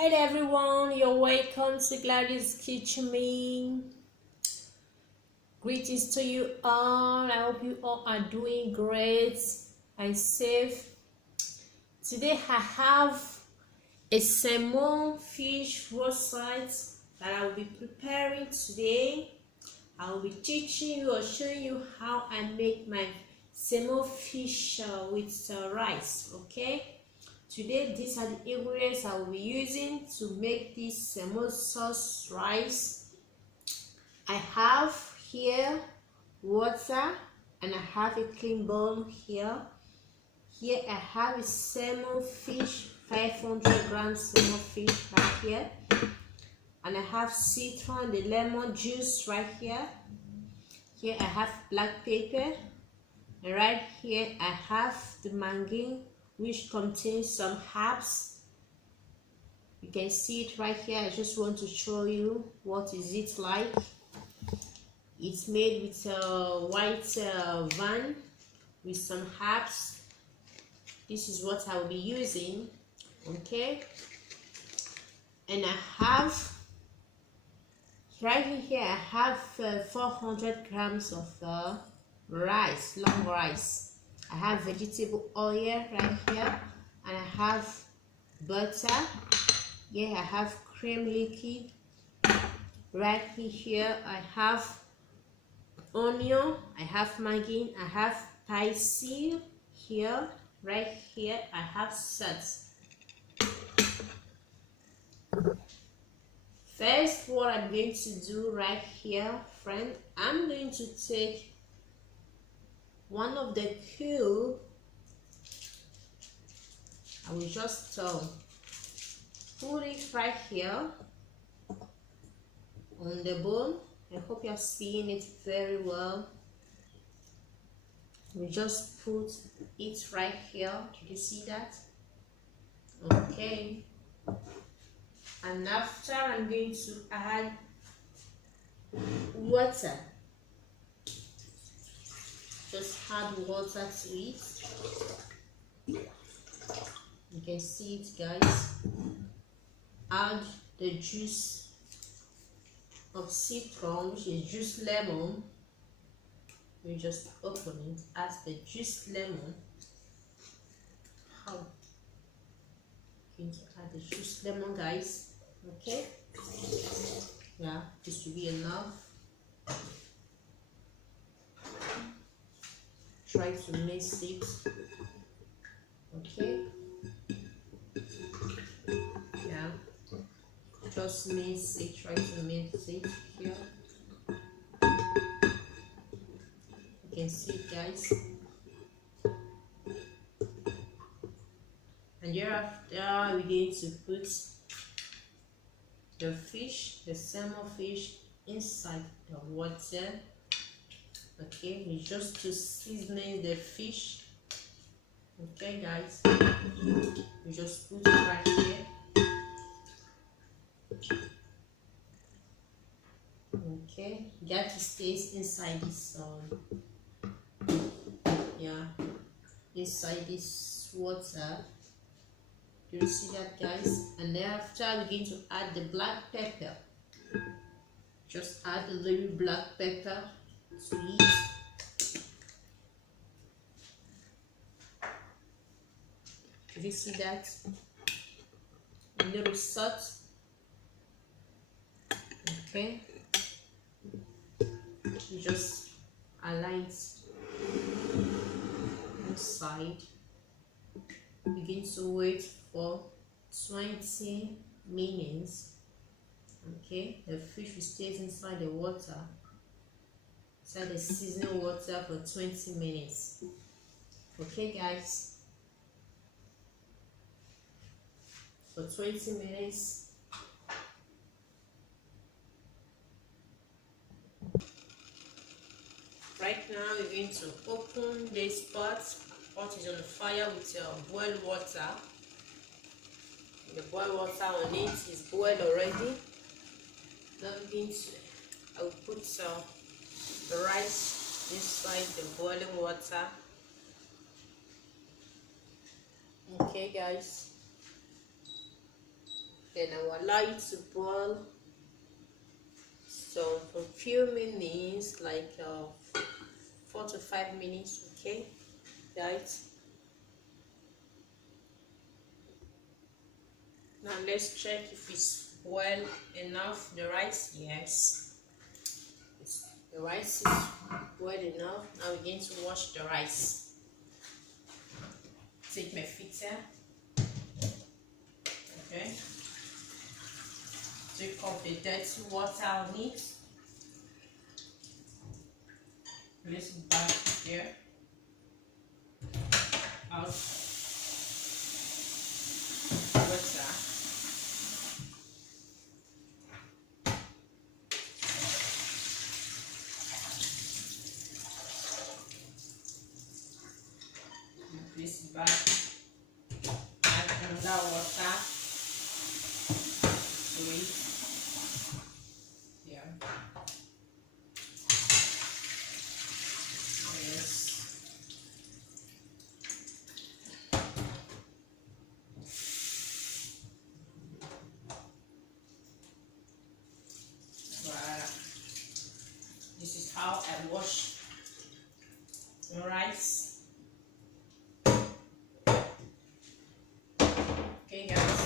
Hey everyone, you're welcome to Gladys Kitchen. Greetings to you all. I hope you all are doing great and safe. Today I have a salmon fish roast that I will be preparing today. I will be teaching you or showing you how I make my salmon fish with rice. Okay. Today, these are the ingredients I will be using to make this salmon sauce rice. I have here water and I have a clean bowl here. Here I have a salmon fish, 500 grams salmon fish right here. And I have citron, the lemon juice right here. Here I have black pepper. And right here I have the Maggie, which contains some herbs. You can see it right here. I just want to show you what is it like. It's made with a white vine with some herbs. This is what I will be using. Okay, and I have right here I have 400 grams of rice, long rice. I have vegetable oil right here, and I have butter. Here I have cream liquid. Right here I have onion. I have Maggie. I have Parsley here. Right here I have salt. First, what I'm going to do right here, friend, I'm going to take one of the cube. I will just put it right here on the bowl. I hope you're seeing it very well. We just put it right here. Did you see that? Okay. And after, I'm going to add water. Just add water to it. You can see it, guys. Add the juice of citron, which is juice lemon. We just open it. Add the juice lemon. How? Going to add the juice lemon, guys. Okay. Yeah, this will be enough. Try to mix it. Okay. Yeah. Just mix it. Try to mix it here. You can see it, guys. And thereafter, we're going to put the fish, the salmon fish, inside the water. Okay, we just to seasoning the fish. Okay, guys, we just put it right here. Okay, got to stay inside this inside this water. You see that, guys? And thereafter, we're going to add the black pepper. Just add a little black pepper to it. Did you see that? A little salt. Okay. You just align it inside. Begin to wait for 20 minutes. Okay, the fish will stay inside the water, inside the seasoning water for 20 minutes. Okay, guys, for 20 minutes. Right now, we're going to open this pot. Pot is on the fire with boiled water. The boiled water on it is boiled already. Now I will put the rice inside the boiling water. Okay, guys. Then I will allow it to boil. So for a few minutes, like 4 to 5 minutes, okay, right? Now let's check if it's well enough. The rice, yes, the rice is well enough. Now we're going to wash the rice. Take my filter, okay. Take off the dirty water on it. Place it back here. Out water. Place it back. Add another water to it. Yeah. Yes. This is how I wash the rice. Okay, guys.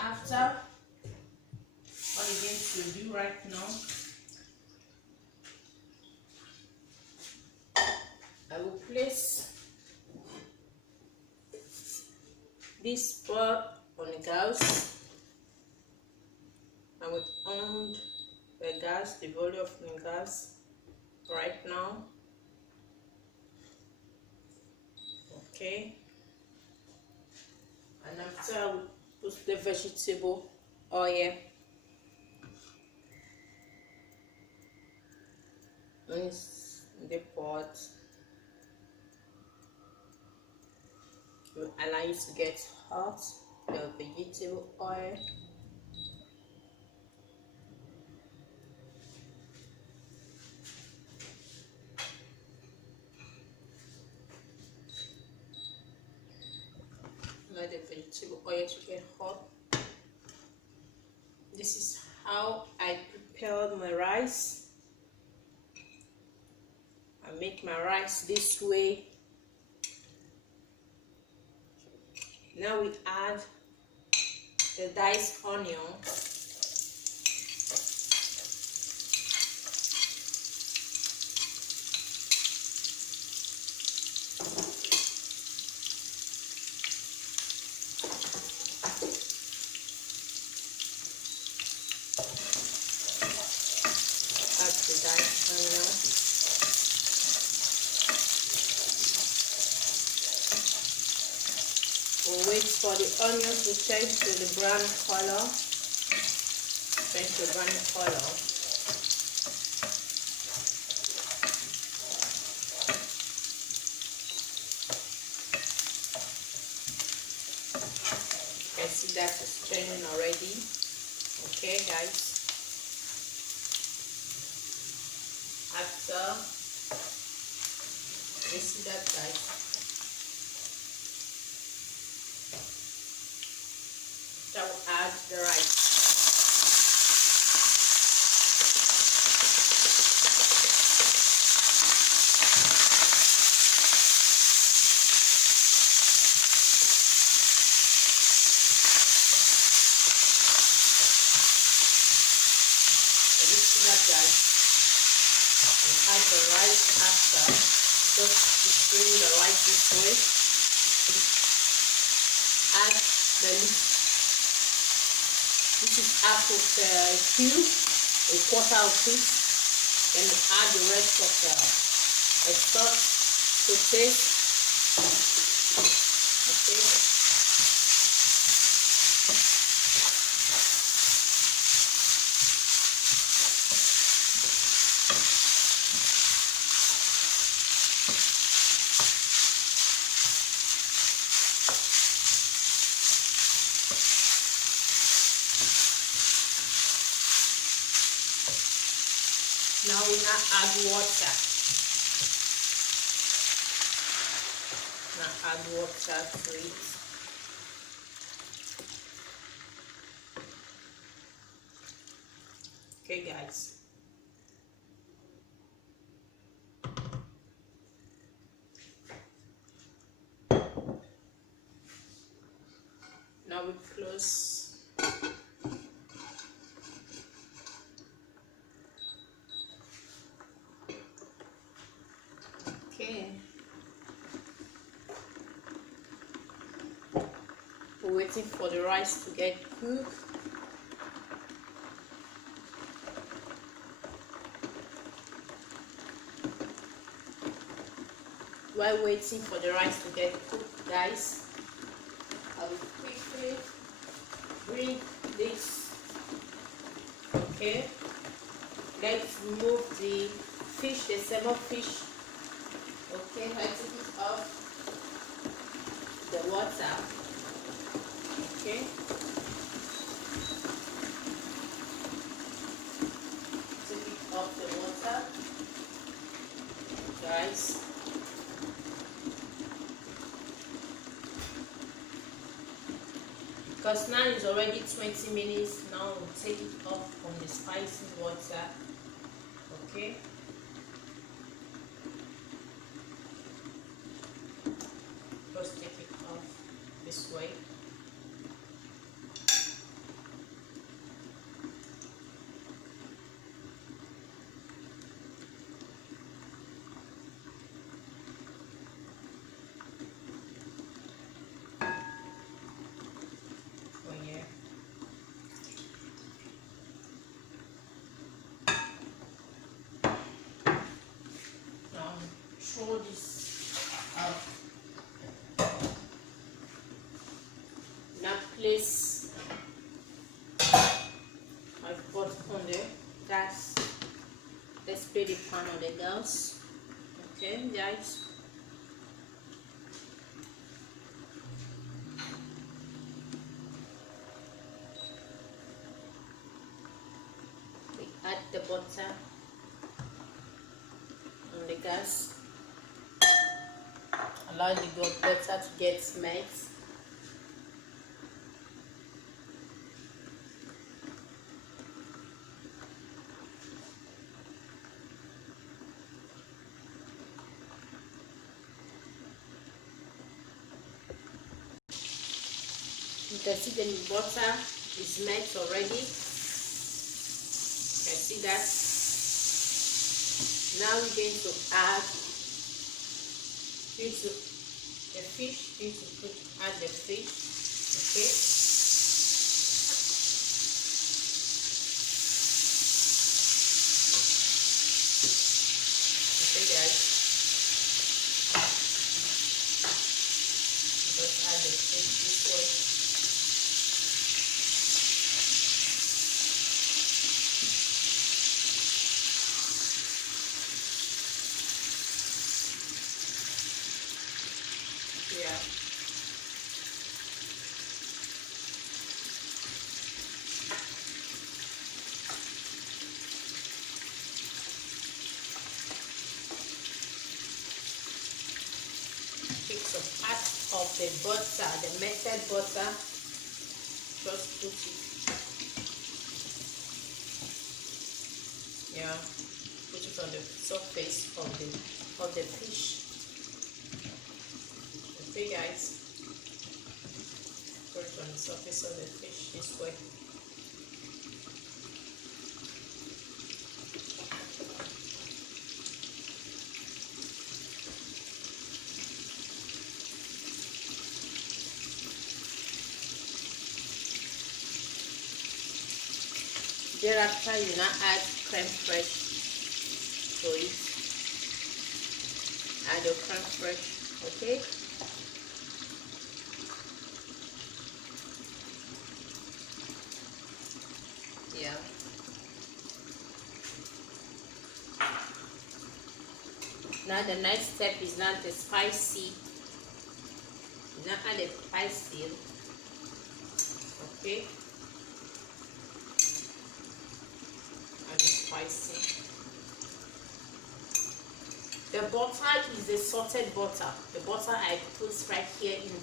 After, what we're going to do right now, I will place this pot on the gas. I will on the gas, the volume of the gas right now. Okay. And after I will put the vegetable oil in the pot. Allow it to get hot, the vegetable oil. Let the vegetable oil to get hot. This is how I prepared my rice. I make my rice this way. Now we add the diced onion. Add the diced onion. We'll wait for the onions to change to the brown color. Change to brown color. You can see that it's changing already. Okay, guys. After you see that, guys. I will add the rice. So you see that, guys. We'll add the rice after. Just stir the rice this way. Add the leaf. This is half of the cube, a quarter of it. Then add the rest of the sauce to taste. Okay. Now we now add water. Now add water to it. Okay, guys. Now we close. Okay. We're waiting for the rice to get cooked. While waiting for the rice to get cooked, guys, I will quickly bring this. Okay, let's remove the fish, the salmon fish. Okay, I took it off the water. Okay, take it off the water, guys. Because now it's already 20 minutes. Now we'll take it off from the spicy water. Okay. Just take it off this way. Throw this out. Now place my pot on the gas. Let's put the pan on the gas. Okay, guys. We add the butter on the gas. Allow the butter to get melt. You can see the butter is melt already. You can see that. Now we're going to add the fish. Add the fish. Okay. Okay, guys. Just add the fish this way. Yeah. Take some part of the butter, the melted butter. Just put it. Yeah. Put it on the surface of the fish. Okay, guys. Put it on the surface of the fish this way. Thereafter, you now add creme fraiche to it. Add your creme fraiche, okay? Yeah. Now the next step is now the spicy. Now add the spicy. Okay. Spicy. The butter is the salted butter. The butter I put right here in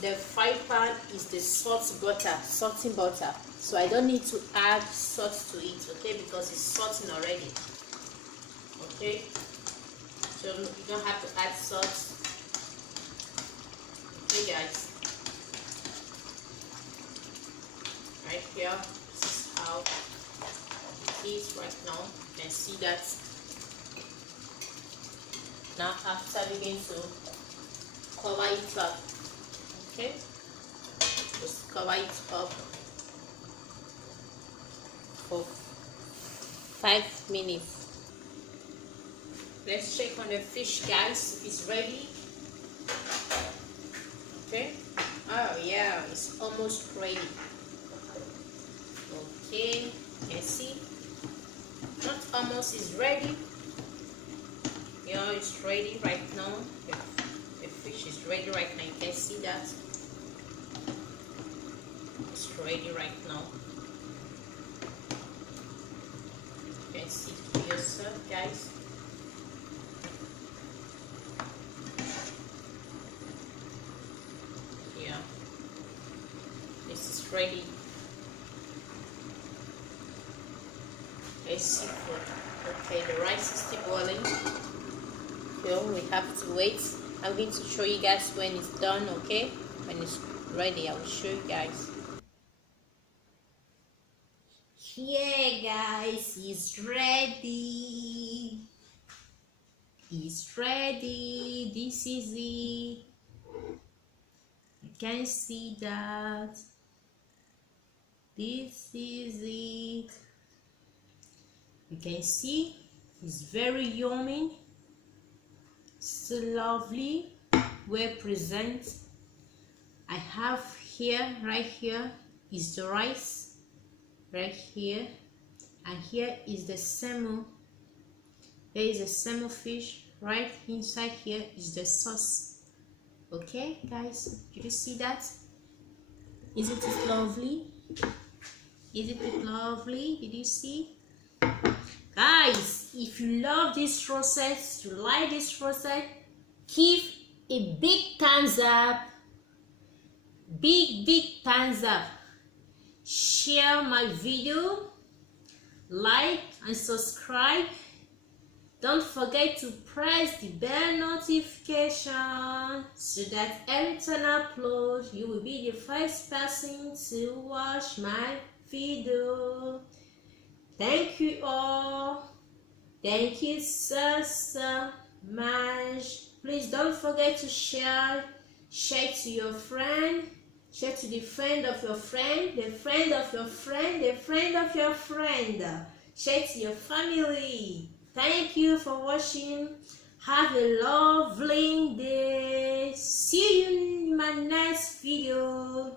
the fry pan is the salting butter. so I don't need to add salt to it, okay, because it's salting already. Okay, so you don't have to add salt. Okay guys, right here, this is how it is right now. You can see that. Now after begin to cover it up, okay, just cover it up for 5 minutes. Let's check on the fish, guys, if it's ready. Okay, oh yeah, it's almost ready. Okay, you can see, not almost, is ready. Yeah, it's ready right now. The fish is ready right now. You can see that it's ready right now. You can see it for yourself, guys. Yeah, this is ready. Let's see. Okay, the rice is still boiling. So we have to wait. I'm going to show you guys when it's done, okay? When it's ready, I will show you guys. Here guys, it's ready. It's ready. This is it. You can see that. This is it. You can see it's very yummy. So lovely, well present. I have here, right here is the rice, right here, and here is the salmon. There is a salmon fish. Right inside here is the sauce. Okay guys, did you see that? Isn't it lovely? Isn't it lovely? Did you see? Guys, if you love this process, you like this process, give a big thumbs up. Big thumbs up. Share my video, like and subscribe. Don't forget to press the bell notification so that every time I upload, you will be the first person to watch my video. Thank you all. Thank you so much. Please don't forget to share to your friend, share to the friend of your friend, the friend of your friend, the friend of your friend, share to your family. Thank you for watching. Have a lovely day. See you in my next video.